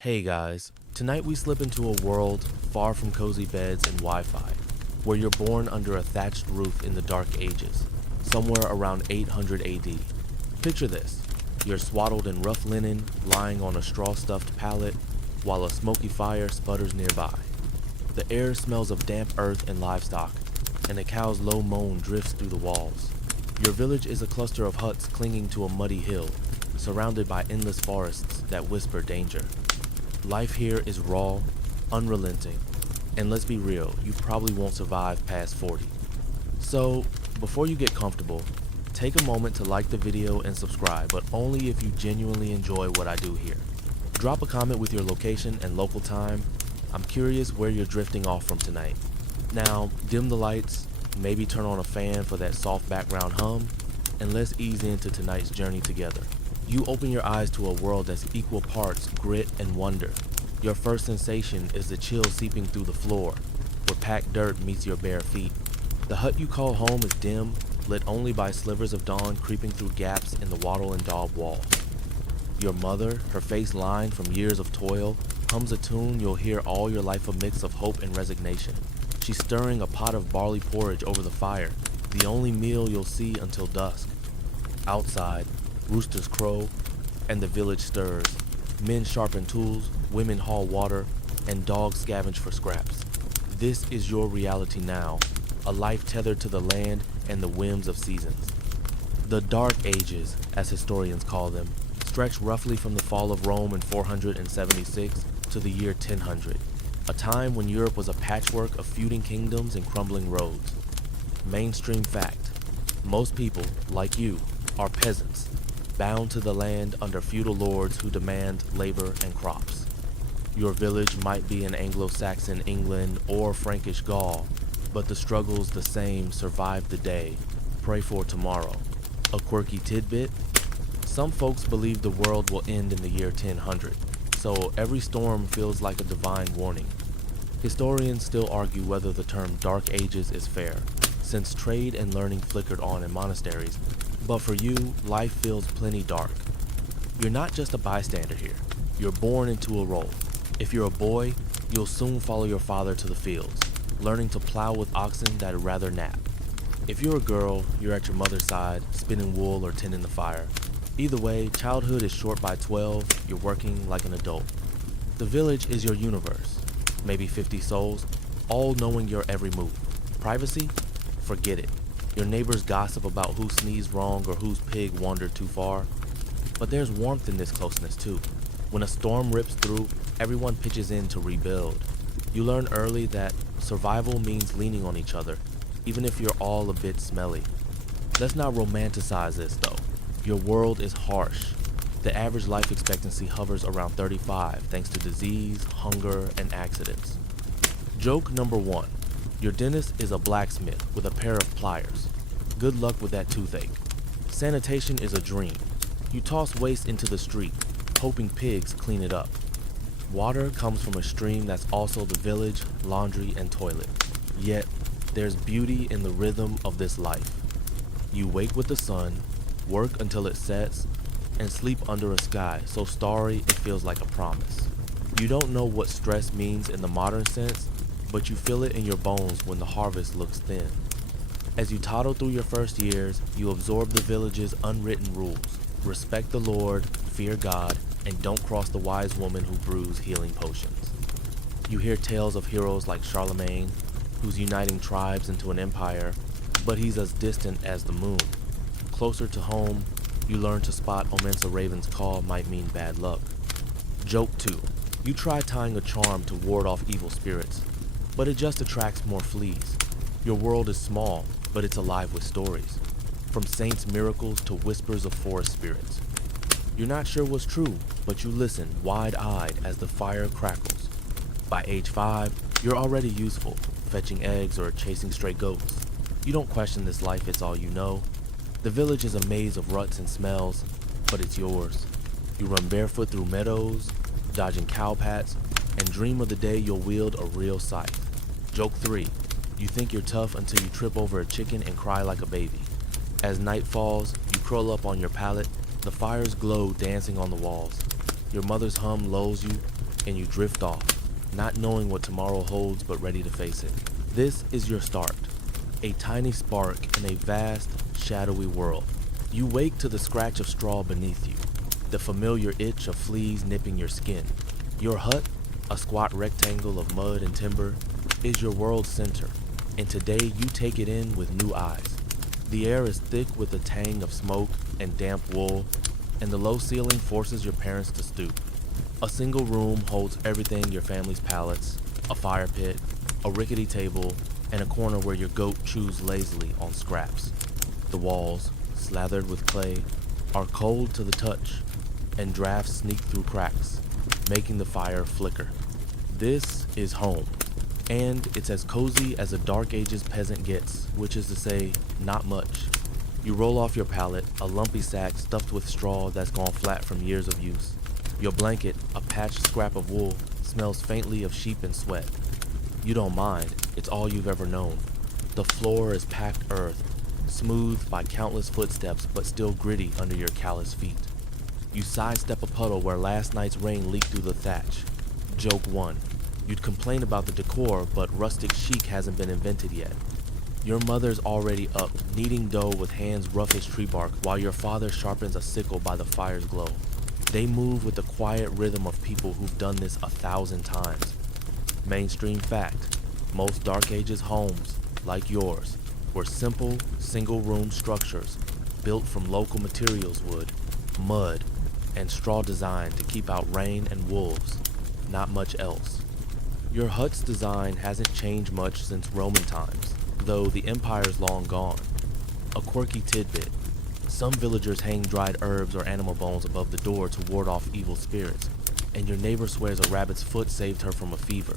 Hey guys, tonight we slip into a world far from cozy beds and Wi-Fi, where you're born under a thatched roof in the Dark Ages, somewhere around 800 AD. Picture this, you're swaddled in rough linen, lying on a straw-stuffed pallet, while a smoky fire sputters nearby. The air smells of damp earth and livestock, and a cow's low moan drifts through the walls. Your village is a cluster of huts clinging to a muddy hill, surrounded by endless forests that whisper danger. Life here is raw, unrelenting, and let's be real, you probably won't survive past 40. So, before you get comfortable, take a moment to like the video and subscribe, but only if you genuinely enjoy what I do here. Drop a comment with your location and local time. I'm curious where you're drifting off from tonight. Now, dim the lights, maybe turn on a fan for that soft background hum, and let's ease into tonight's journey together. You open your eyes to a world that's equal parts grit and wonder. Your first sensation is the chill seeping through the floor, where packed dirt meets your bare feet. The hut you call home is dim, lit only by slivers of dawn creeping through gaps in the wattle and daub walls. Your mother, her face lined from years of toil, hums a tune you'll hear all your life, a mix of hope and resignation. She's stirring a pot of barley porridge over the fire, the only meal you'll see until dusk. Outside, roosters crow, and the village stirs. Men sharpen tools, women haul water, and dogs scavenge for scraps. This is your reality now, a life tethered to the land and the whims of seasons. The Dark Ages, as historians call them, stretch roughly from the fall of Rome in 476 to the year 1000, a time when Europe was a patchwork of feuding kingdoms and crumbling roads. Mainstream fact: most people, like you, are peasants, bound to the land under feudal lords who demand labor and crops. Your village might be in Anglo-Saxon England or Frankish Gaul, but the struggle's the same: survive the day, pray for tomorrow. A quirky tidbit: some folks believe the world will end in the year 1000, so every storm feels like a divine warning. Historians still argue whether the term Dark Ages is fair, since trade and learning flickered on in monasteries, but for you, life feels plenty dark. You're not just a bystander here, you're born into a role. If you're a boy, you'll soon follow your father to the fields, learning to plow with oxen that'd rather nap. If you're a girl, you're at your mother's side, spinning wool or tending the fire. Either way, childhood is short by 12, you're working like an adult. The village is your universe, maybe 50 souls, all knowing your every move. Privacy? Forget it. Your neighbors gossip about who sneezed wrong or whose pig wandered too far. But there's warmth in this closeness too. When a storm rips through, everyone pitches in to rebuild. You learn early that survival means leaning on each other, even if you're all a bit smelly. Let's not romanticize this though. Your world is harsh. The average life expectancy hovers around 35 thanks to disease, hunger, and accidents. Joke number 1. Your dentist is a blacksmith with a pair of pliers. Good luck with that toothache. Sanitation is a dream. You toss waste into the street, hoping pigs clean it up. Water comes from a stream that's also the village, laundry, and toilet. Yet, there's beauty in the rhythm of this life. You wake with the sun, work until it sets, and sleep under a sky so starry it feels like a promise. You don't know what stress means in the modern sense, but you feel it in your bones when the harvest looks thin. As you toddle through your first years, you absorb the village's unwritten rules. Respect the Lord, fear God, and don't cross the wise woman who brews healing potions. You hear tales of heroes like Charlemagne, who's uniting tribes into an empire, but he's as distant as the moon. Closer to home, you learn to spot Omensa Raven's call might mean bad luck. Joke 2. You try tying a charm to ward off evil spirits, but it just attracts more fleas. Your world is small, but it's alive with stories, from saints' miracles to whispers of forest spirits. You're not sure what's true, but you listen wide-eyed as the fire crackles. By age 5, you're already useful, fetching eggs or chasing stray goats. You don't question this life, it's all you know. The village is a maze of ruts and smells, but it's yours. You run barefoot through meadows, dodging cow pats, and dream of the day you'll wield a real scythe. Joke 3. You think you're tough until you trip over a chicken and cry like a baby. As night falls, you curl up on your pallet, the fire's glow dancing on the walls. Your mother's hum lulls you, and you drift off, not knowing what tomorrow holds but ready to face it. This is your start, a tiny spark in a vast, shadowy world. You wake to the scratch of straw beneath you, the familiar itch of fleas nipping your skin. Your hut, a squat rectangle of mud and timber, is your world's center, and today you take it in with new eyes. The air is thick with the tang of smoke and damp wool, and the low ceiling forces your parents to stoop. A single room holds everything your family's palates, a fire pit, a rickety table, and a corner where your goat chews lazily on scraps. The walls, slathered with clay, are cold to the touch, and drafts sneak through cracks, making the fire flicker. This is home, and it's as cozy as a Dark Ages peasant gets, which is to say, not much. You roll off your pallet, a lumpy sack stuffed with straw that's gone flat from years of use. Your blanket, a patched scrap of wool, smells faintly of sheep and sweat. You don't mind, it's all you've ever known. The floor is packed earth, smoothed by countless footsteps but still gritty under your callous feet. You sidestep a puddle where last night's rain leaked through the thatch. Joke 1. You'd complain about the decor, but rustic chic hasn't been invented yet. Your mother's already up, kneading dough with hands rough as tree bark, while your father sharpens a sickle by the fire's glow. They move with the quiet rhythm of people who've done this 1,000 times. Mainstream fact, most Dark Ages homes, like yours, were simple, single-room structures built from local materials, wood, mud, and straw designed to keep out rain and wolves, not much else. Your hut's design hasn't changed much since Roman times, though the empire's long gone. A quirky tidbit. Some villagers hang dried herbs or animal bones above the door to ward off evil spirits, and your neighbor swears a rabbit's foot saved her from a fever.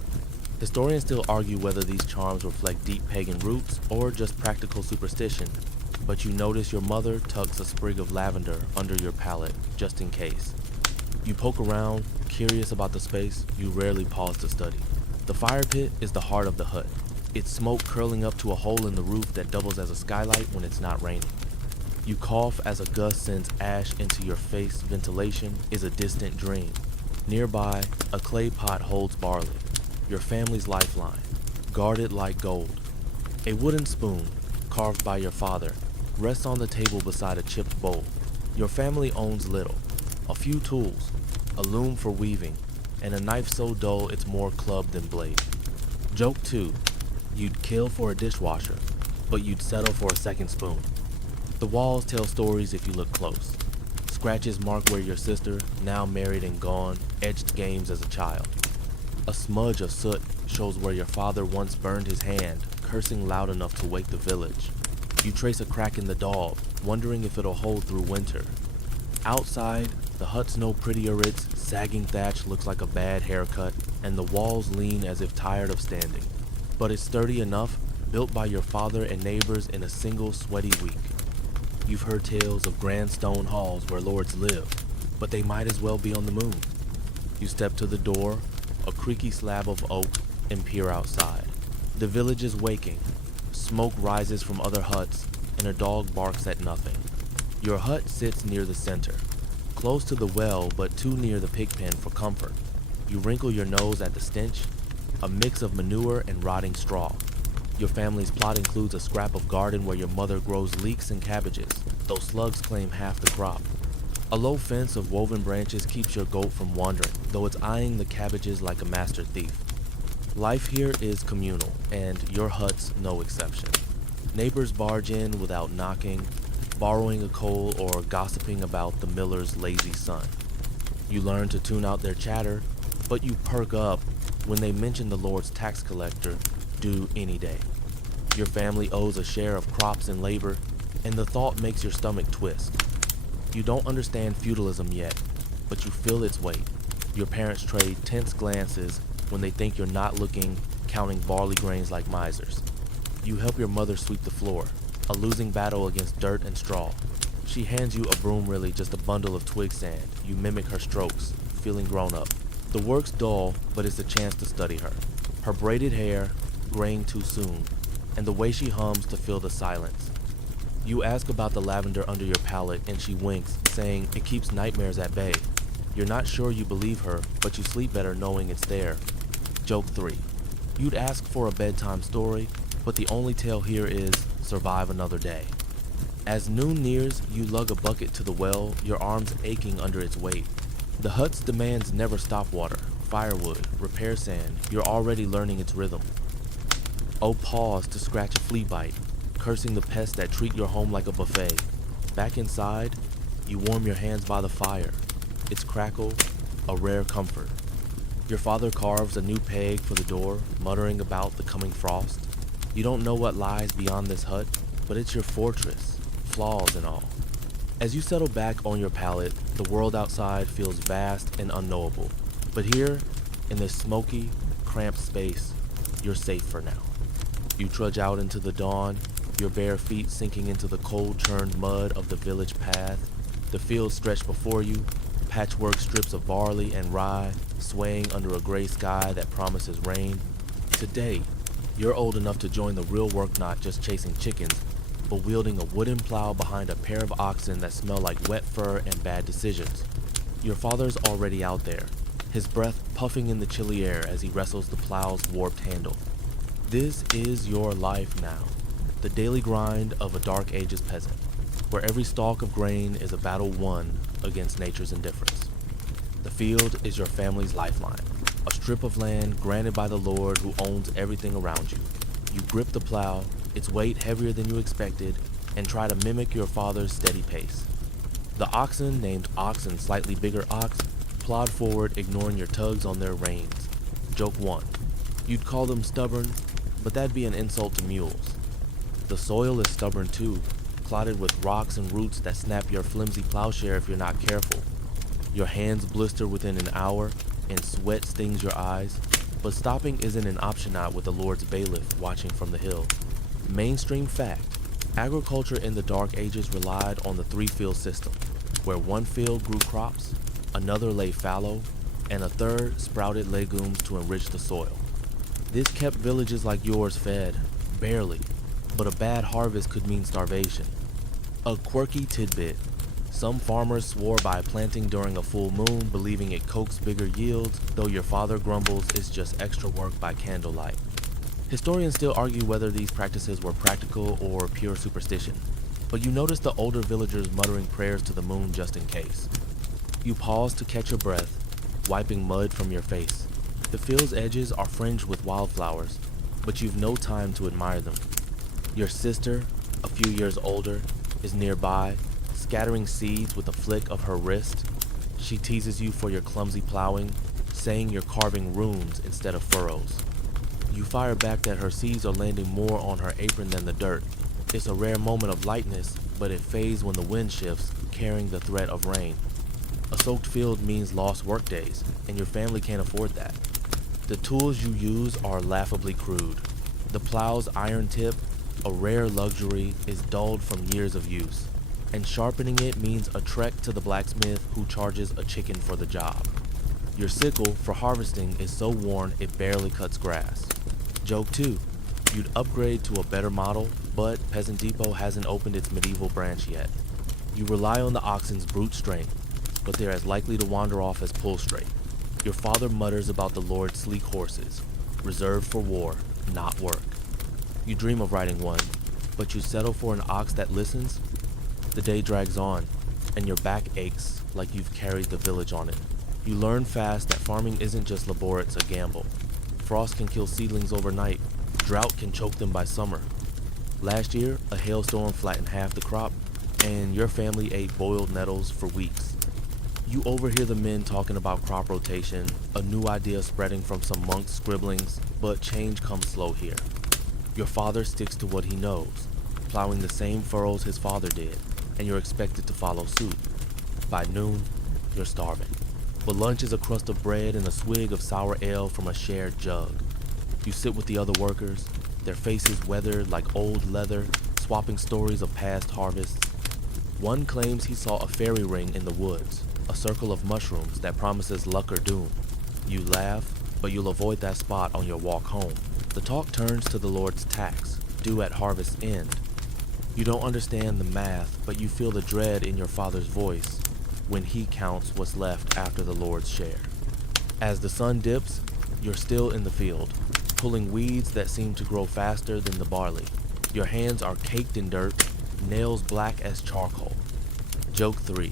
Historians still argue whether these charms reflect deep pagan roots or just practical superstition, but you notice your mother tucks a sprig of lavender under your pallet, just in case. You poke around, curious about the space you rarely pause to study. The fire pit is the heart of the hut, its smoke curling up to a hole in the roof that doubles as a skylight when it's not raining. You cough as a gust sends ash into your face. Ventilation is a distant dream. Nearby, a clay pot holds barley, your family's lifeline, guarded like gold. A wooden spoon, carved by your father, rests on the table beside a chipped bowl. Your family owns little. A few tools, a loom for weaving, and a knife so dull it's more club than blade. Joke 2. You'd kill for a dishwasher, but you'd settle for a second spoon. The walls tell stories if you look close. Scratches mark where your sister, now married and gone, edged games as a child. A smudge of soot shows where your father once burned his hand, cursing loud enough to wake the village. You trace a crack in the dog, wondering if it'll hold through winter. Outside, the hut's no prettier. Its sagging thatch looks like a bad haircut, and the walls lean as if tired of standing. But it's sturdy enough, built by your father and neighbors in a single sweaty week. You've heard tales of grand stone halls where lords live, but they might as well be on the moon. You step to the door, a creaky slab of oak, and peer outside. The village is waking. Smoke rises from other huts, and a dog barks at nothing. Your hut sits near the center, close to the well but too near the pig pen for comfort. You wrinkle your nose at the stench, a mix of manure and rotting straw. Your family's plot includes a scrap of garden where your mother grows leeks and cabbages, though slugs claim half the crop. A low fence of woven branches keeps your goat from wandering, though it's eyeing the cabbages like a master thief. Life here is communal, and your hut's no exception. Neighbors barge in without knocking, borrowing a coal or gossiping about the miller's lazy son. You learn to tune out their chatter, but you perk up when they mention the Lord's tax collector, due any day. Your family owes a share of crops and labor, and the thought makes your stomach twist. You don't understand feudalism yet, but you feel its weight. Your parents trade tense glances when they think you're not looking, counting barley grains like misers. You help your mother sweep the floor, a losing battle against dirt and straw. She hands you a broom, really just a bundle of twig sand. You mimic her strokes, feeling grown up. The work's dull, but it's a chance to study her. Her braided hair, graying too soon, and the way she hums to fill the silence. You ask about the lavender under your pallet, and she winks, saying it keeps nightmares at bay. You're not sure you believe her, but you sleep better knowing it's there. Joke 3. You'd ask for a bedtime story, but the only tale here is survive another day. As noon nears, you lug a bucket to the well, your arms aching under its weight. The hut's demands never stop water, firewood, repair sand. You're already learning its rhythm. Oh, pause to scratch a flea bite, cursing the pests that treat your home like a buffet. Back inside, you warm your hands by the fire. Its crackle, a rare comfort. Your father carves a new peg for the door, muttering about the coming frost. You don't know what lies beyond this hut, but it's your fortress, flaws and all. As you settle back on your pallet, the world outside feels vast and unknowable. But here, in this smoky, cramped space, you're safe for now. You trudge out into the dawn, your bare feet sinking into the cold-churned mud of the village path. The fields stretch before you, patchwork strips of barley and rye swaying under a gray sky that promises rain. Today, you're old enough to join the real work, not just chasing chickens, but wielding a wooden plow behind a pair of oxen that smell like wet fur and bad decisions. Your father's already out there, his breath puffing in the chilly air as he wrestles the plow's warped handle. This is your life now, the daily grind of a Dark Ages peasant, where every stalk of grain is a battle won against nature's indifference. The field is your family's lifeline, a strip of land granted by the Lord who owns everything around you. You grip the plow, its weight heavier than you expected, and try to mimic your father's steady pace. The oxen, named Ox and Slightly Bigger Ox, plod forward, ignoring your tugs on their reins. Joke 1. You'd call them stubborn, but that'd be an insult to mules. The soil is stubborn too, clotted with rocks and roots that snap your flimsy plowshare if you're not careful. Your hands blister within an hour, and sweat stings your eyes, but stopping isn't an option out with the Lord's bailiff watching from the hill. Mainstream fact, agriculture in the Dark Ages relied on the three-field system, where one field grew crops, another lay fallow, and a third sprouted legumes to enrich the soil. This kept villages like yours fed, barely, but a bad harvest could mean starvation. A quirky tidbit, some farmers swore by planting during a full moon, believing it coaxed bigger yields, though your father grumbles it's just extra work by candlelight. Historians still argue whether these practices were practical or pure superstition, but you notice the older villagers muttering prayers to the moon just in case. You pause to catch your breath, wiping mud from your face. The field's edges are fringed with wildflowers, but you've no time to admire them. Your sister, a few years older, is nearby, scattering seeds with a flick of her wrist. She teases you for your clumsy plowing, saying you're carving runes instead of furrows. You fire back that her seeds are landing more on her apron than the dirt. It's a rare moment of lightness, but it fades when the wind shifts, carrying the threat of rain. A soaked field means lost workdays, and your family can't afford that. The tools you use are laughably crude. The plow's iron tip, a rare luxury, is dulled from years of use, and sharpening it means a trek to the blacksmith who charges a chicken for the job. Your sickle for harvesting is so worn it barely cuts grass. Joke 2. You'd upgrade to a better model, but Peasant Depot hasn't opened its medieval branch yet. You rely on the oxen's brute strength, but they're as likely to wander off as pull straight. Your father mutters about the Lord's sleek horses, reserved for war, not work. You dream of riding one, but you settle for an ox that listens. The day drags on, and your back aches like you've carried the village on it. You learn fast that farming isn't just labor, it's a gamble. Frost can kill seedlings overnight, drought can choke them by summer. Last year, a hailstorm flattened half the crop, and your family ate boiled nettles for weeks. You overhear the men talking about crop rotation, a new idea spreading from some monk's scribblings, but change comes slow here. Your father sticks to what he knows, plowing the same furrows his father did, and you're expected to follow suit. By noon, you're starving. But lunch is a crust of bread and a swig of sour ale from a shared jug. You sit with the other workers, their faces weathered like old leather, swapping stories of past harvests. One claims he saw a fairy ring in the woods, a circle of mushrooms that promises luck or doom. You laugh, but you'll avoid that spot on your walk home. The talk turns to the Lord's tax, due at harvest's end. You don't understand the math, but you feel the dread in your father's voice. when he counts what's left after the Lord's share. As the sun dips, you're still in the field, pulling weeds that seem to grow faster than the barley. Your hands are caked in dirt, nails black as charcoal. Joke 3.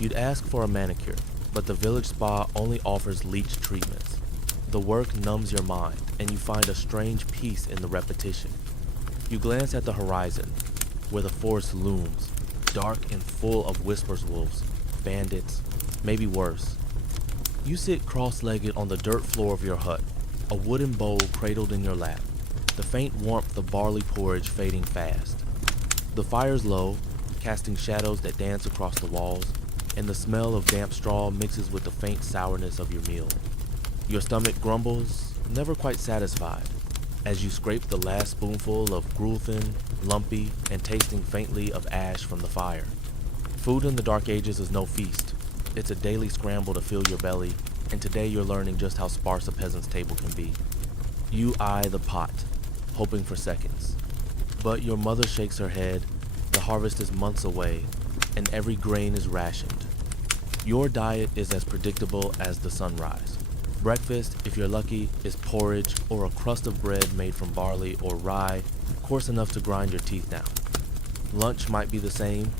You'd ask for a manicure, but the village spa only offers leech treatments. The work numbs your mind, and you find a strange peace in the repetition. You glance at the horizon, where the forest looms, dark and full of whispers wolves, bandits, maybe worse. You sit cross-legged on the dirt floor of your hut, a wooden bowl cradled in your lap, the faint warmth of barley porridge fading fast. The fire's low, casting shadows that dance across the walls, and the smell of damp straw mixes with the faint sourness of your meal. Your stomach grumbles, never quite satisfied, as you scrape the last spoonful of gruel-thin, lumpy, and tasting faintly of ash from the fire. Food in the Dark Ages is no feast. It's a daily scramble to fill your belly, and today you're learning just how sparse a peasant's table can be. You eye the pot, hoping for seconds. But your mother shakes her head, the harvest is months away, and every grain is rationed. Your diet is as predictable as the sunrise. Breakfast, if you're lucky, is porridge or a crust of bread made from barley or rye, coarse enough to grind your teeth down. Lunch might be the same,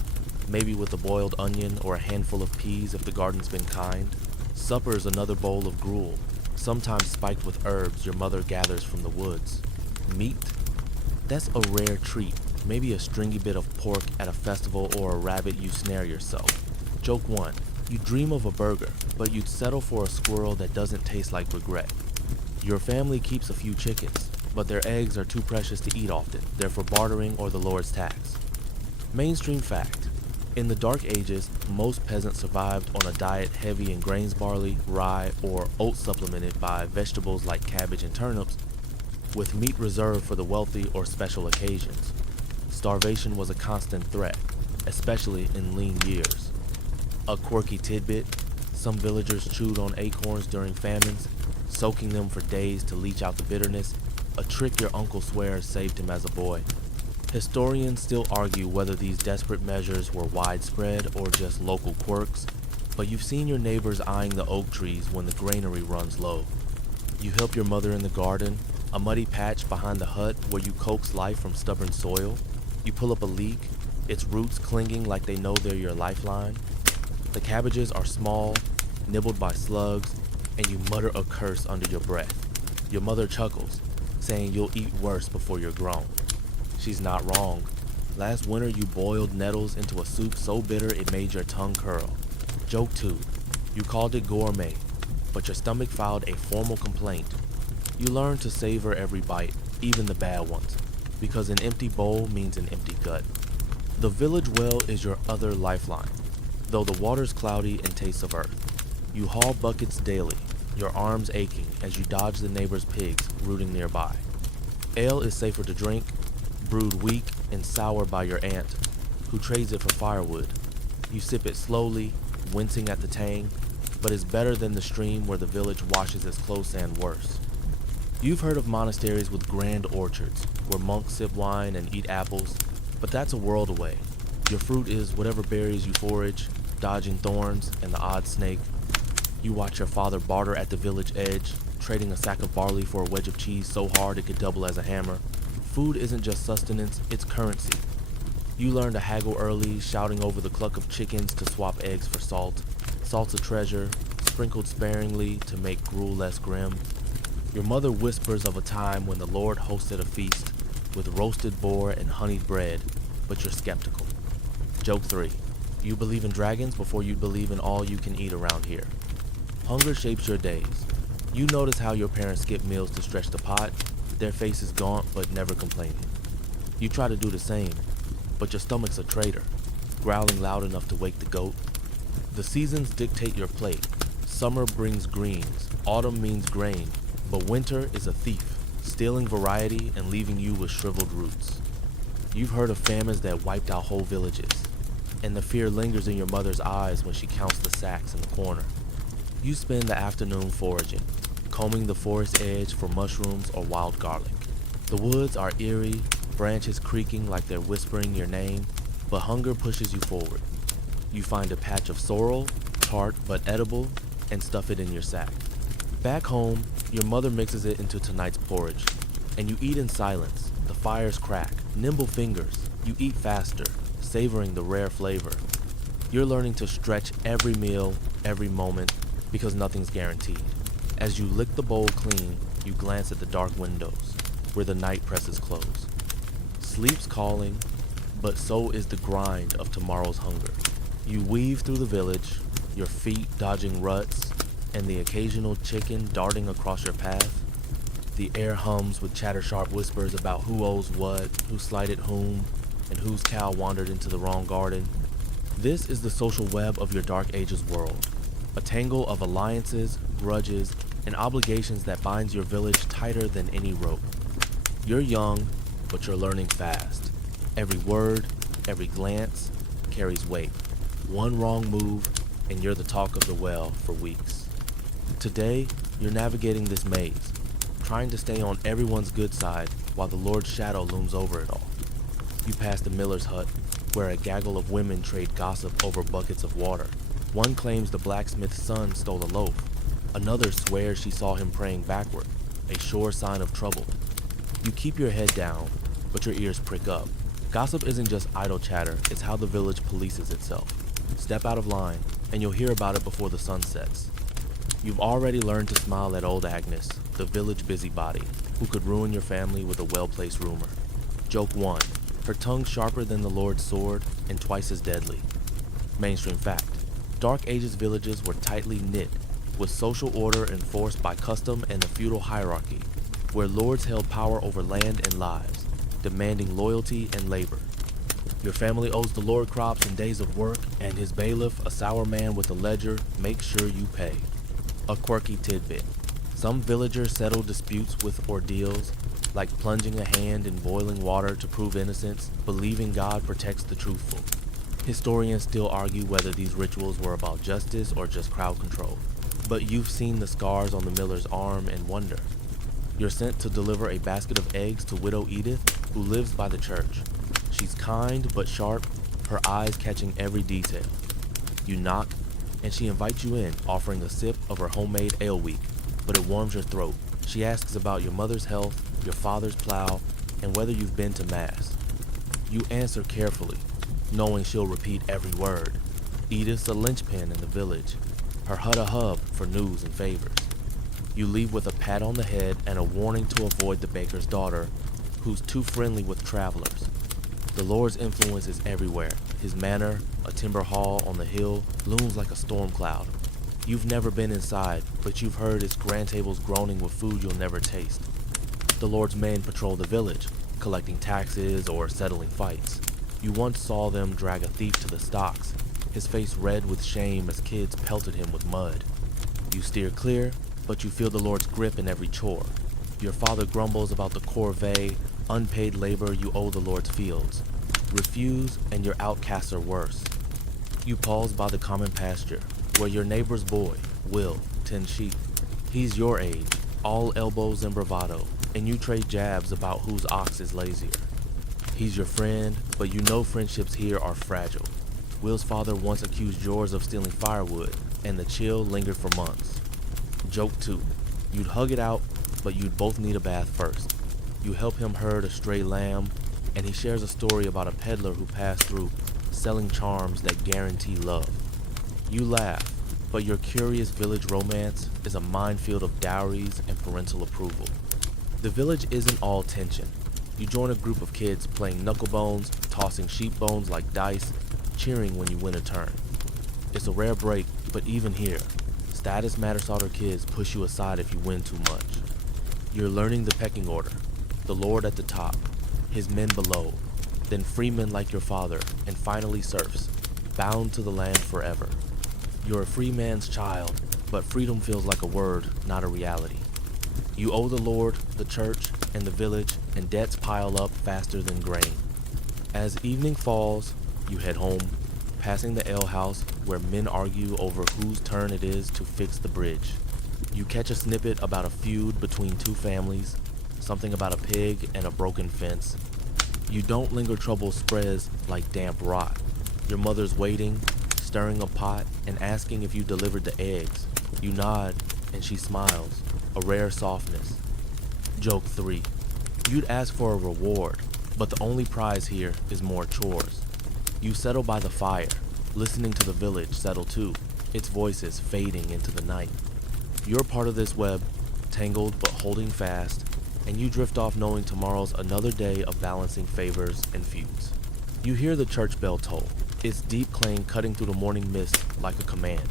maybe with a boiled onion or a handful of peas if the garden's been kind. Supper is another bowl of gruel, sometimes spiked with herbs your mother gathers from the woods. Meat? That's a rare treat, maybe a stringy bit of pork at a festival or a rabbit you snare yourself. Joke 1. You dream of a burger, but you'd settle for a squirrel that doesn't taste like regret. Your family keeps a few chickens, but their eggs are too precious to eat often. They're for bartering or the Lord's tax. Mainstream fact. In the Dark Ages, most peasants survived on a diet heavy in grains, barley, rye, or oats supplemented by vegetables like cabbage and turnips, with meat reserved for the wealthy or special occasions. Starvation was a constant threat, especially in lean years. A quirky tidbit, some villagers chewed on acorns during famines, soaking them for days to leach out the bitterness, a trick your uncle swears saved him as a boy. Historians still argue whether these desperate measures were widespread or just local quirks, but you've seen your neighbors eyeing the oak trees when the granary runs low. You help your mother in the garden, a muddy patch behind the hut where you coax life from stubborn soil. You pull up a leek, its roots clinging like they know they're your lifeline. The cabbages are small, nibbled by slugs, and you mutter a curse under your breath. Your mother chuckles, saying you'll eat worse before you're grown. She's not wrong. Last winter you boiled nettles into a soup so bitter it made your tongue curl. Joke 2. You called it gourmet, but your stomach filed a formal complaint. You learn to savor every bite, even the bad ones, because an empty bowl means an empty gut. The village well is your other lifeline, though the water's cloudy and tastes of earth. You haul buckets daily, your arms aching as you dodge the neighbor's pigs rooting nearby. Ale is safer to drink, brewed weak and sour by your aunt, who trades it for firewood. You sip it slowly, wincing at the tang, but it's better than the stream where the village washes its close and worse. You've heard of monasteries with grand orchards, where monks sip wine and eat apples, but that's a world away. Your fruit is whatever berries you forage, dodging thorns and the odd snake. You watch your father barter at the village edge, trading a sack of barley for a wedge of cheese so hard it could double as a hammer. Food isn't just sustenance, it's currency. You learn to haggle early, shouting over the cluck of chickens to swap eggs for salt. Salt's a treasure, sprinkled sparingly to make gruel less grim. Your mother whispers of a time when the Lord hosted a feast with roasted boar and honeyed bread, but you're skeptical. Joke 3. You believe in dragons before you believe in all you can eat around here. Hunger shapes your days. You notice how your parents skip meals to stretch the pot, their faces gaunt but never complaining. You try to do the same, but your stomach's a traitor, growling loud enough to wake the goat. The seasons dictate your plate. Summer brings greens, autumn means grain, but winter is a thief, stealing variety and leaving you with shriveled roots. You've heard of famines that wiped out whole villages, and the fear lingers in your mother's eyes when she counts the sacks in the corner. You spend the afternoon foraging, combing the forest edge for mushrooms or wild garlic. The woods are eerie, branches creaking like they're whispering your name, but hunger pushes you forward. You find a patch of sorrel, tart but edible, and stuff it in your sack. Back home, your mother mixes it into tonight's porridge, and you eat in silence. The fires crack, nimble fingers. You eat faster, savoring the rare flavor. You're learning to stretch every meal, every moment, because nothing's guaranteed. As you lick the bowl clean, you glance at the dark windows, where the night presses close. Sleep's calling, but so is the grind of tomorrow's hunger. You weave through the village, your feet dodging ruts, and the occasional chicken darting across your path. The air hums with chatter-sharp whispers about who owes what, who slighted whom, and whose cow wandered into the wrong garden. This is the social web of your Dark Ages world, a tangle of alliances, grudges, and obligations that binds your village tighter than any rope. You're young, but you're learning fast. Every word, every glance carries weight. One wrong move, and you're the talk of the well for weeks. Today, you're navigating this maze, trying to stay on everyone's good side while the Lord's shadow looms over it all. You pass the miller's hut, where a gaggle of women trade gossip over buckets of water. One claims the blacksmith's son stole a loaf. Another swears she saw him praying backward, a sure sign of trouble. You keep your head down, but your ears prick up. Gossip isn't just idle chatter, it's how the village polices itself. Step out of line, and you'll hear about it before the sun sets. You've already learned to smile at old Agnes, the village busybody, who could ruin your family with a well-placed rumor. Joke 1. Her tongue sharper than the Lord's sword and twice as deadly. Mainstream fact. Dark Ages villages were tightly knit, with social order enforced by custom and the feudal hierarchy, where lords held power over land and lives, demanding loyalty and labor. Your family owes the Lord crops and days of work, and his bailiff, a sour man with a ledger, makes sure you pay. A quirky tidbit. Some villagers settle disputes with ordeals, like plunging a hand in boiling water to prove innocence, believing God protects the truthful. Historians still argue whether these rituals were about justice or just crowd control. But you've seen the scars on the miller's arm and wonder. You're sent to deliver a basket of eggs to Widow Edith, who lives by the church. She's kind but sharp, her eyes catching every detail. You knock, and she invites you in, offering a sip of her homemade ale week, but it warms your throat. She asks about your mother's health, your father's plow, and whether you've been to mass. You answer carefully, knowing she'll repeat every word. Edith's a linchpin in the village, her hut a hub for news and favors. You leave with a pat on the head and a warning to avoid the baker's daughter, who's too friendly with travelers. The Lord's influence is everywhere. His manor, a timber hall on the hill, looms like a storm cloud. You've never been inside, but you've heard its grand tables groaning with food you'll never taste. The Lord's men patrol the village, collecting taxes or settling fights. You once saw them drag a thief to the stocks, his face red with shame as kids pelted him with mud. You steer clear, but you feel the Lord's grip in every chore. Your father grumbles about the corvée, unpaid labor you owe the Lord's fields. Refuse, and your outcasts are worse. You pause by the common pasture, where your neighbor's boy, Will, tends sheep. He's your age, all elbows and bravado, and you trade jabs about whose ox is lazier. He's your friend, but you know friendships here are fragile. Will's father once accused yours of stealing firewood, and the chill lingered for months. Joke 2. You'd hug it out, but you'd both need a bath first. You help him herd a stray lamb, and he shares a story about a peddler who passed through, selling charms that guarantee love. You laugh, but your curious village romance is a minefield of dowries and parental approval. The village isn't all tension. You join a group of kids playing knucklebones, tossing sheep bones like dice, cheering when you win a turn. It's a rare break, but even here, status matter-sorter kids push you aside if you win too much. You're learning the pecking order. The Lord at the top, his men below, then freemen like your father, and finally serfs, bound to the land forever. You're a free man's child, but freedom feels like a word, not a reality. You owe the Lord, the church, and the village, and debts pile up faster than grain. As evening falls, you head home, passing the alehouse where men argue over whose turn it is to fix the bridge. You catch a snippet about a feud between two families, something about a pig and a broken fence. You don't linger trouble spreads like damp rot. Your mother's waiting, stirring a pot and asking if you delivered the eggs. You nod, and she smiles, a rare softness. Joke 3. You'd ask for a reward, but the only prize here is more chores. You settle by the fire, listening to the village settle too, its voices fading into the night. You're part of this web, tangled but holding fast, and you drift off knowing tomorrow's another day of balancing favors and feuds. You hear the church bell toll, its deep clang cutting through the morning mist like a command.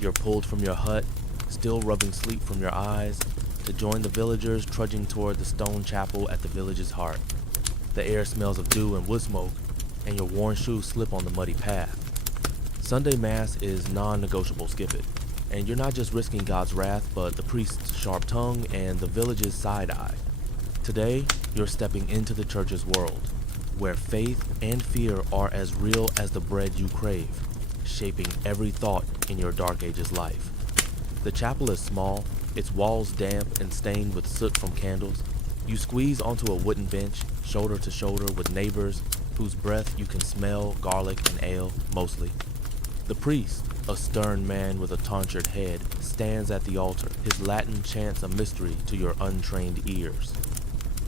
You're pulled from your hut, still rubbing sleep from your eyes, to join the villagers trudging toward the stone chapel at the village's heart. The air smells of dew and wood smoke, and your worn shoes slip on the muddy path. Sunday Mass is non-negotiable, skip it. And you're not just risking God's wrath, but the priest's sharp tongue and the village's side eye. Today, you're stepping into the church's world, where faith and fear are as real as the bread you crave, shaping every thought in your Dark Ages life. The chapel is small, its walls damp and stained with soot from candles. You squeeze onto a wooden bench, shoulder to shoulder with neighbors whose breath you can smell, garlic and ale, mostly. The priest, a stern man with a tonsured head, stands at the altar, his Latin chants a mystery to your untrained ears.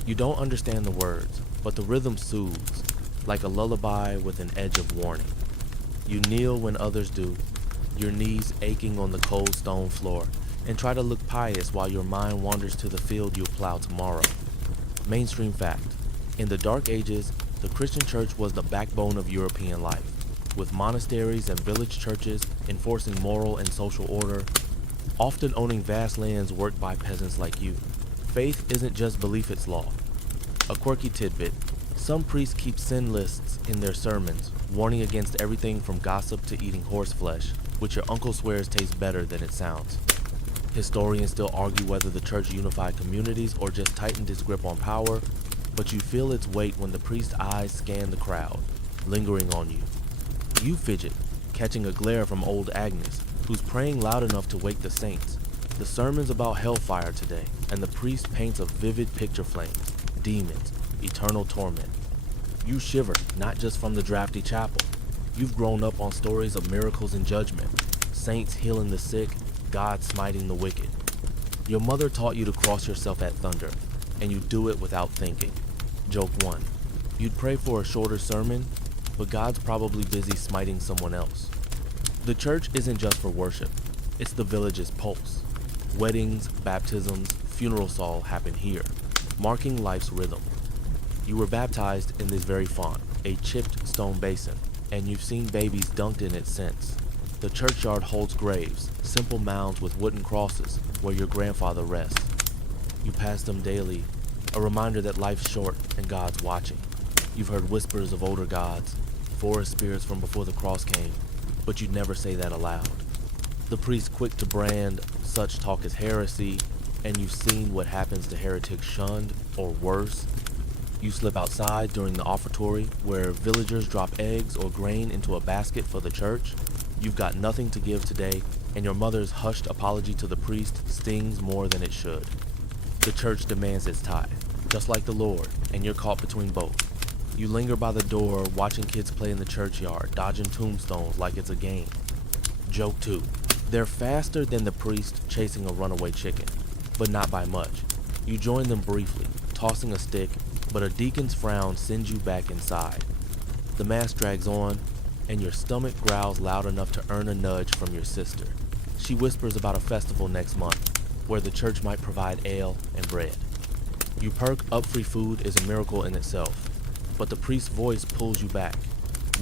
You don't understand the words, but the rhythm soothes, like a lullaby with an edge of warning. You kneel when others do, your knees aching on the cold stone floor, and try to look pious while your mind wanders to the field you'll plow tomorrow. Mainstream fact: in the Dark Ages, the Christian church was the backbone of European life, with monasteries and village churches enforcing moral and social order, often owning vast lands worked by peasants like you. Faith isn't just belief, it's law. A quirky tidbit: some priests keep sin lists in their sermons, warning against everything from gossip to eating horse flesh, which your uncle swears tastes better than it sounds. Historians still argue whether the church unified communities or just tightened its grip on power, but you feel its weight when the priest's eyes scan the crowd, lingering on you. You fidget, catching a glare from old Agnes, who's praying loud enough to wake the saints. The sermon's about hellfire today, and the priest paints a vivid picture: flames, demons, eternal torment. You shiver, not just from the drafty chapel. You've grown up on stories of miracles and judgment, saints healing the sick, God smiting the wicked. Your mother taught you to cross yourself at thunder, and you do it without thinking. Joke 1. You'd pray for a shorter sermon, but God's probably busy smiting someone else. The church isn't just for worship, it's the village's pulse. Weddings, baptisms, funerals all happen here, marking life's rhythm. You were baptized in this very font, a chipped stone basin, and you've seen babies dunked in it since. The churchyard holds graves, simple mounds with wooden crosses where your grandfather rests. You pass them daily, a reminder that life's short and God's watching. You've heard whispers of older gods, forest spirits from before the cross came, but you'd never say that aloud. The priest quick to brand such talk as heresy, and you've seen what happens to heretics shunned, or worse. You slip outside during the offertory, where villagers drop eggs or grain into a basket for the church. You've got nothing to give today, and your mother's hushed apology to the priest stings more than it should. The church demands its tithe, just like the Lord, and you're caught between both. You linger by the door, watching kids play in the churchyard, dodging tombstones like it's a game. Joke 2. They're faster than the priest chasing a runaway chicken, but not by much. You join them briefly, tossing a stick, but a deacon's frown sends you back inside. The mass drags on, and your stomach growls loud enough to earn a nudge from your sister. She whispers about a festival next month, where the church might provide ale and bread. You perk up. Free food is a miracle in itself, but the priest's voice pulls you back,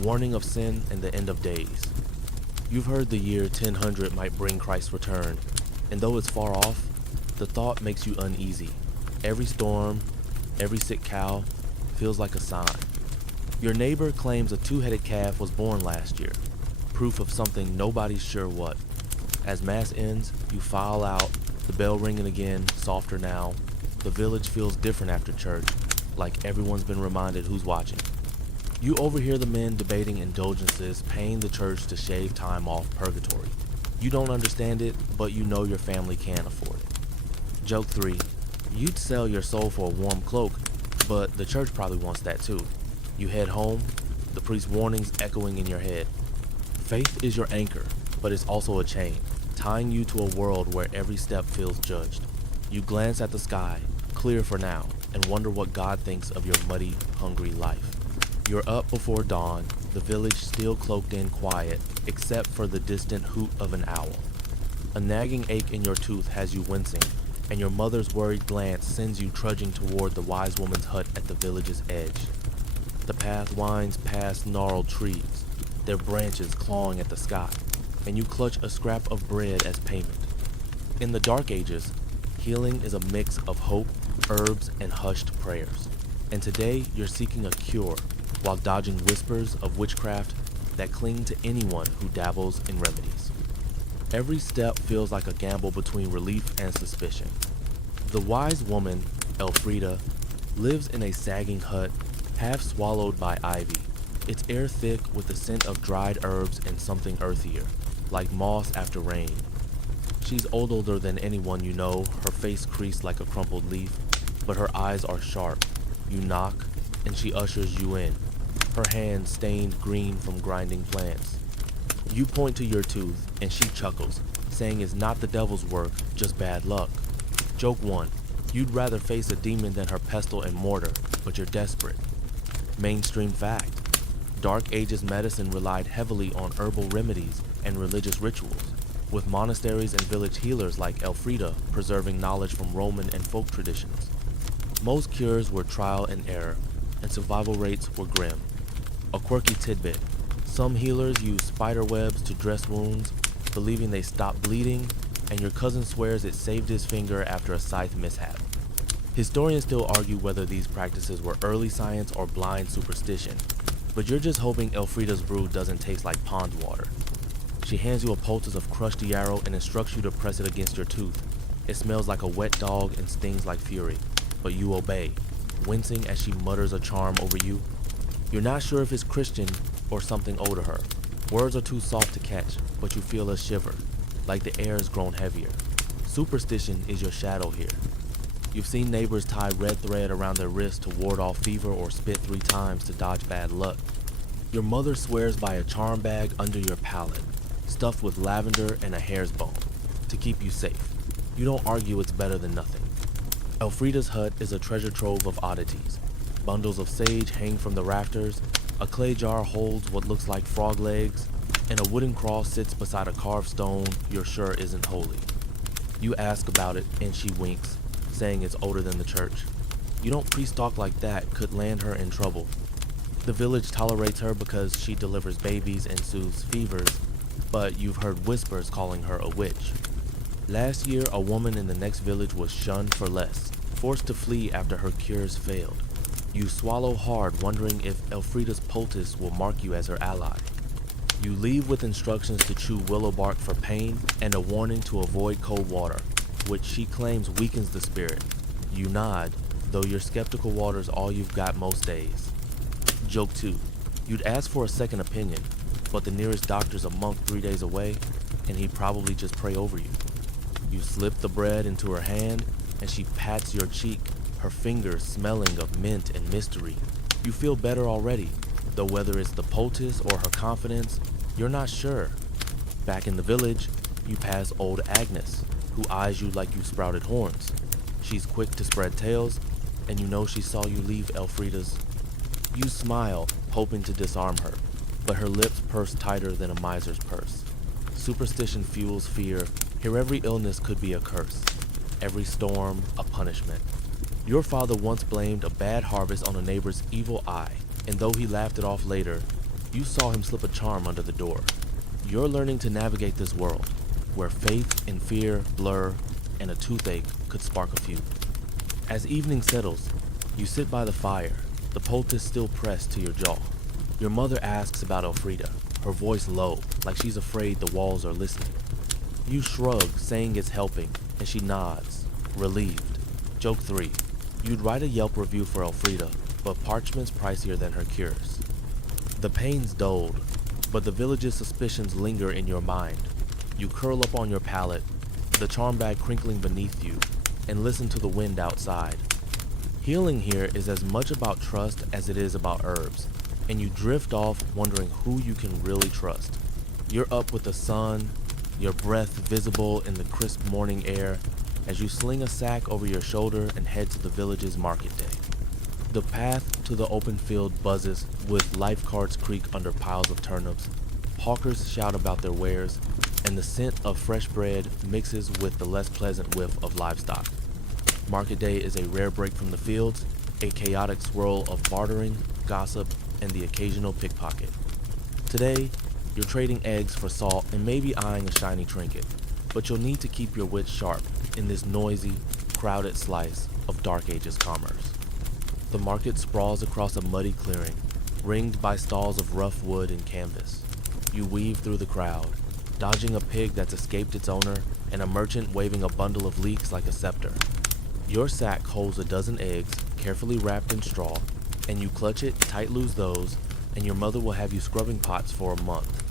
warning of sin and the end of days. You've heard the year 1000 might bring Christ's return, and though it's far off, the thought makes you uneasy. Every storm, every sick cow, feels like a sign. Your neighbor claims a two-headed calf was born last year, proof of something nobody's sure what. As mass ends, you file out, the bell ringing again, softer now. The village feels different after church, like everyone's been reminded who's watching. You overhear the men debating indulgences, paying the church to shave time off purgatory. You don't understand it, but you know your family can't afford it. Joke 3. You'd sell your soul for a warm cloak, but the church probably wants that too. You head home, the priest's warnings echoing in your head. Faith is your anchor, but it's also a chain, tying you to a world where every step feels judged. You glance at the sky, clear for now, and wonder what God thinks of your muddy, hungry life. You're up before dawn, the village still cloaked in quiet, except for the distant hoot of an owl. A nagging ache in your tooth has you wincing, and your mother's worried glance sends you trudging toward the wise woman's hut at the village's edge. The path winds past gnarled trees, their branches clawing at the sky, and you clutch a scrap of bread as payment. In the Dark Ages, healing is a mix of hope, herbs, and hushed prayers. And today, you're seeking a cure while dodging whispers of witchcraft that cling to anyone who dabbles in remedies. Every step feels like a gamble between relief and suspicion. The wise woman, Elfrida, lives in a sagging hut, half swallowed by ivy, its air thick with the scent of dried herbs and something earthier, like moss after rain. She's older than anyone you know, her face creased like a crumpled leaf, but her eyes are sharp. You knock, and she ushers you in, her hands stained green from grinding plants. You point to your tooth, and she chuckles, saying it's not the devil's work, just bad luck. Joke 1. You'd rather face a demon than her pestle and mortar, but you're desperate. Mainstream fact. Dark Ages medicine relied heavily on herbal remedies and religious rituals, with monasteries and village healers like Elfrida preserving knowledge from Roman and folk traditions. Most cures were trial and error, and survival rates were grim. A quirky tidbit. Some healers use spider webs to dress wounds, believing they stop bleeding, and your cousin swears it saved his finger after a scythe mishap. Historians still argue whether these practices were early science or blind superstition, but you're just hoping Elfrida's brew doesn't taste like pond water. She hands you a poultice of crushed yarrow and instructs you to press it against your tooth. It smells like a wet dog and stings like fury, but you obey, wincing as she mutters a charm over you. You're not sure if it's Christian or something owed to her. Words are too soft to catch, but you feel a shiver, like the air has grown heavier. Superstition is your shadow here. You've seen neighbors tie red thread around their wrist to ward off fever or spit 3 times to dodge bad luck. Your mother swears by a charm bag under your pallet, stuffed with lavender and a hare's bone, to keep you safe. You don't argue it's better than nothing. Elfrida's hut is a treasure trove of oddities. Bundles of sage hang from the rafters, a clay jar holds what looks like frog legs, and a wooden cross sits beside a carved stone you're sure isn't holy. You ask about it, and she winks, saying it's older than the church. You don't priest talk like that could land her in trouble. The village tolerates her because she delivers babies and soothes fevers, but you've heard whispers calling her a witch. Last year, a woman in the next village was shunned for less, forced to flee after her cures failed. You swallow hard, wondering if Elfrida's poultice will mark you as her ally. You leave with instructions to chew willow bark for pain and a warning to avoid cold water, which she claims weakens the spirit. You nod, though your skeptical water's all you've got most days. Joke 2. You'd ask for a second opinion, but the nearest doctor's a month 3 days away, and he'd probably just pray over you. You slip the bread into her hand, and she pats your cheek, her fingers smelling of mint and mystery. You feel better already, though whether it's the poultice or her confidence, you're not sure. Back in the village, you pass old Agnes, who eyes you like you sprouted horns. She's quick to spread tales, and you know she saw you leave Elfrida's. You smile, hoping to disarm her, but her lips purse tighter than a miser's purse. Superstition fuels fear. Here every illness could be a curse, every storm a punishment. Your father once blamed a bad harvest on a neighbor's evil eye, and though he laughed it off later, you saw him slip a charm under the door. You're learning to navigate this world, where faith and fear blur, and a toothache could spark a feud. As evening settles, you sit by the fire, the poultice still pressed to your jaw. Your mother asks about Elfrida, her voice low, like she's afraid the walls are listening. You shrug, saying it's helping, and she nods, relieved. Joke 3. You'd write a Yelp review for Elfrida, but parchment's pricier than her cures. The pain's dulled, but the village's suspicions linger in your mind. You curl up on your pallet, the charm bag crinkling beneath you, and listen to the wind outside. Healing here is as much about trust as it is about herbs, and you drift off wondering who you can really trust. You're up with the sun, your breath visible in the crisp morning air as you sling a sack over your shoulder and head to the village's market day. The path to the open field buzzes with life carts creak under piles of turnips, hawkers shout about their wares, and the scent of fresh bread mixes with the less pleasant whiff of livestock. Market day is a rare break from the fields, a chaotic swirl of bartering, gossip, and the occasional pickpocket. Today, you're trading eggs for salt and maybe eyeing a shiny trinket, but you'll need to keep your wits sharp in this noisy, crowded slice of Dark Ages commerce. The market sprawls across a muddy clearing, ringed by stalls of rough wood and canvas. You weave through the crowd, dodging a pig that's escaped its owner and a merchant waving a bundle of leeks like a scepter. Your sack holds a dozen eggs, carefully wrapped in straw, and you clutch it, tight loose those, and your mother will have you scrubbing pots for a month.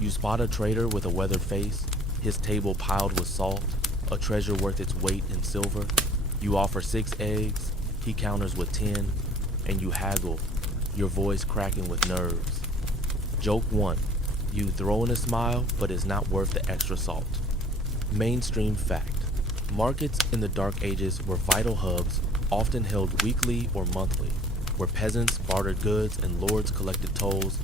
You spot a trader with a weathered face, his table piled with salt, a treasure worth its weight in silver. You offer 6 eggs, he counters with 10, and you haggle, your voice cracking with nerves. Joke 1. You throw in a smile, but it's not worth the extra salt. Mainstream fact. Markets in the Dark Ages were vital hubs, often held weekly or monthly, where peasants bartered goods and lords collected tolls,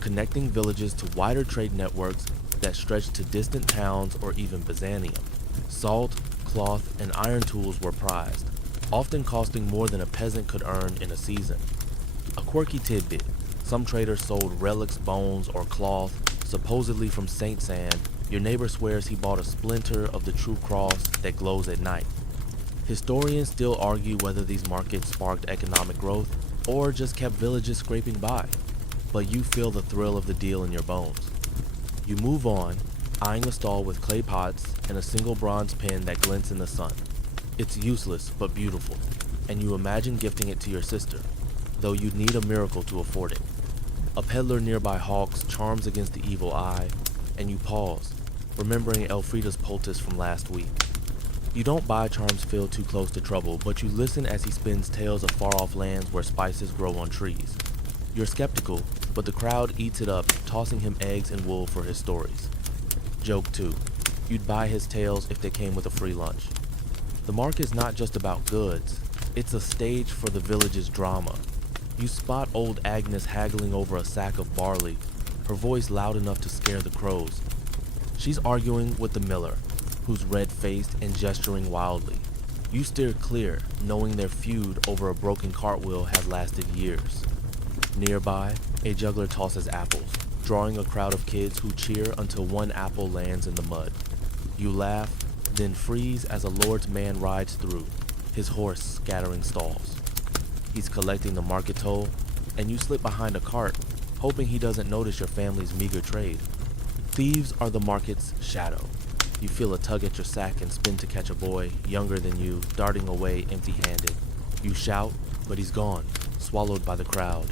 connecting villages to wider trade networks that stretched to distant towns or even Byzantium. Salt, cloth, and iron tools were prized, often costing more than a peasant could earn in a season. A quirky tidbit, some traders sold relics, bones, or cloth, supposedly from Saint Sand. Your neighbor swears he bought a splinter of the true cross that glows at night. Historians still argue whether these markets sparked economic growth or just kept villages scraping by, but you feel the thrill of the deal in your bones. You move on, eyeing a stall with clay pots and a single bronze pen that glints in the sun. It's useless but beautiful, and you imagine gifting it to your sister, though you'd need a miracle to afford it. A peddler nearby hawks charms against the evil eye, and you pause, remembering Elfrida's poultice from last week. You don't buy charms filled too close to trouble, but you listen as he spins tales of far-off lands where spices grow on trees. You're skeptical, but the crowd eats it up, tossing him eggs and wool for his stories. Joke 2. You'd buy his tales if they came with a free lunch. The market's not just about goods, it's a stage for the village's drama. You spot old Agnes haggling over a sack of barley, her voice loud enough to scare the crows. She's arguing with the miller, who's red-faced and gesturing wildly. You steer clear, knowing their feud over a broken cartwheel has lasted years. Nearby, a juggler tosses apples, drawing a crowd of kids who cheer until one apple lands in the mud. You laugh, then freeze as a lord's man rides through, his horse scattering stalls. He's collecting the market toll, and you slip behind a cart, hoping he doesn't notice your family's meager trade. Thieves are the market's shadow. You feel a tug at your sack and spin to catch a boy, younger than you, darting away empty-handed. You shout, but he's gone, swallowed by the crowd.